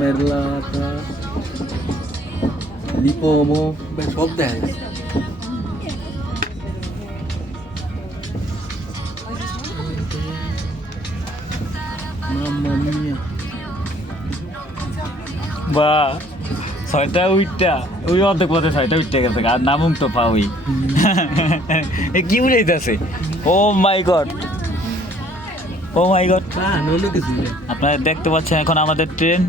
Merlata, Lipomo, সব দেখা যায়। Mamma mia. বা ছয়টা উইটটা ওই অর্ধেক পথে ছয়টা উইটটা গেছে আর নামুক তো পাওই কি উড়াইতেছে ও মাই গড ও মাই গড আপনারা দেখতে পাচ্ছেন এখন আমাদের ট্রেন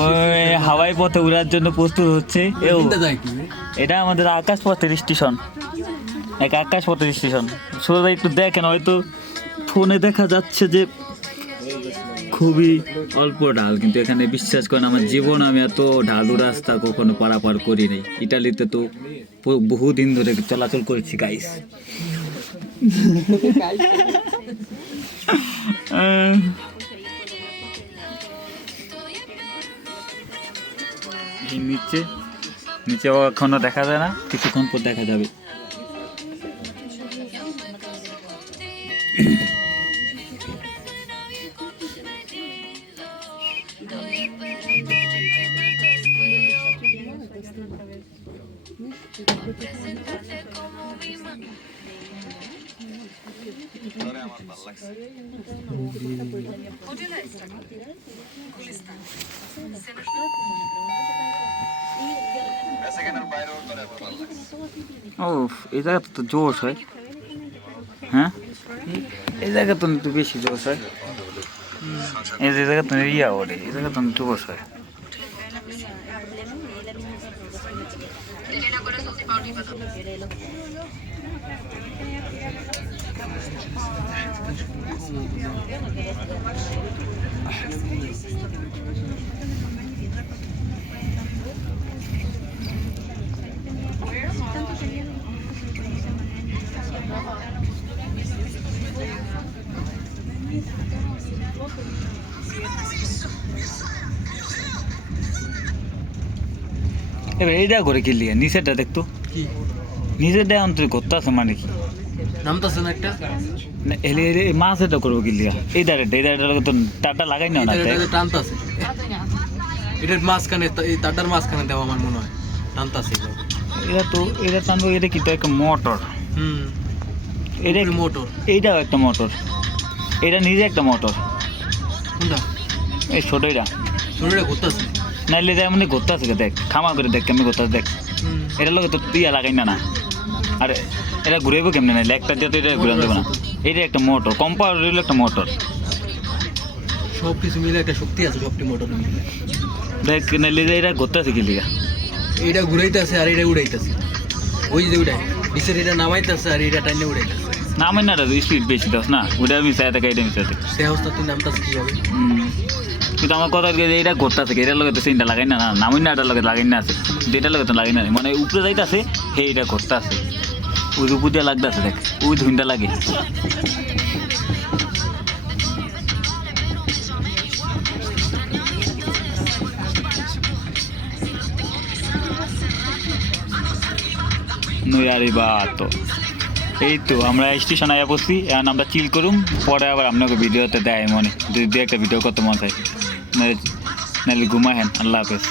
ওই হাওয়াই পথে উড়ার জন্য প্রস্তুত হচ্ছে এটা আমাদের আকাশ পথের স্টেশন আকাশ পথের স্টেশন সোজা একটু দেখেন হয়তো ফোনে দেখা যাচ্ছে যে খুবই অল্প ঢাল, কিন্তু এখানে বিশ্বাস করেন আমার জীবন আমি এত ঢালু রাস্তা কখনো পারাপার করি নাই। ইটালিতে তো বহুদিন ধরে চলাচল করেছি গাইস। এই নিচে এখনো দেখা যায় না, কিছুক্ষণ পর দেখা যাবে। ও এই জায়গা তো জোশ হয়, হ্যাঁ এই জায়গা তো একটু বেশি জোশ হয়। এই যে জায়গা তো ইয়া ওরে এই জায়গা তো জোশ হয়। এবার এইটা করে কিনলি নিচেরটা দেখতো নিচেরটা অন্তরে করতে আছে মানে কি নামতাছে না একটা এলে মাছ এটা করবো কিনলিয়া এই দাঁড়িয়ে তো তারটা লাগাই না টানতাছে এটার মাঝখানে এই তারটার মাঝখানে দেওয়া আমার মনে হয় টানতাছে এটা টানবো। এটা কি তো একটা মোটর, এটা মোটর, এইটাও একটা মোটর, এটা নিজে একটা মোটর। কোনটা এই ছোটটা ঘুরতেছে নাইলে এমনি ঘুরতে আছে, দেখ খামা করে দেখ কেমনি ঘুরতে দেখ। এটার লোক তো তুই লাগাই না আরে এটা ঘুরেবো কেমনি নাইলে একটা দিয়ে তো এটা ঘুরান দেবো না। এটা একটা মোটর, কম্পাউন্ড হলো একটা মোটর, সব কিছু মিলে একটা শক্তি আছে সবটি মোটর মিলে। দেখ নাইলে এটা ঘুরতে আছে কি লিগা, এইটা ঘুরাইতেছে আর এটা উড়াইতেছে, ওই যে উড়াই নিচের এটা নামাইতেছে আর এটা টাইনে উড়াইতেছে। নামাই না স্পিড বেশি দোস না, ওটা আমি চাই থাকে এটা মিশাতে সে অবস্থা তুই নামতাছে কীভাবে? কিন্তু আমার কথা এটা ঘুরতে আছে, এটার লগে তো সিনটা লাগাই না নামই না, এটার লগে লাগাই না আছে, এটার লগে তো লাগাই না মানে উপরে যাইতেছে হে এটা ঘুরতে আছে, ওই উপর দিয়ে লাগতে আছে দেখ ওই ধুনটা লাগে। নয়ারি বা তো এই তো আমরা স্টেশন আয়া পড়ছি, এখন আমরা চিল করুম, পরে আবার আপনাকে ভিডিওতে দেয় মনে যদি একটা ভিডিও করতে মন চাই, নাহলে ঘুমাহেন। আল্লাহ হাফেজ।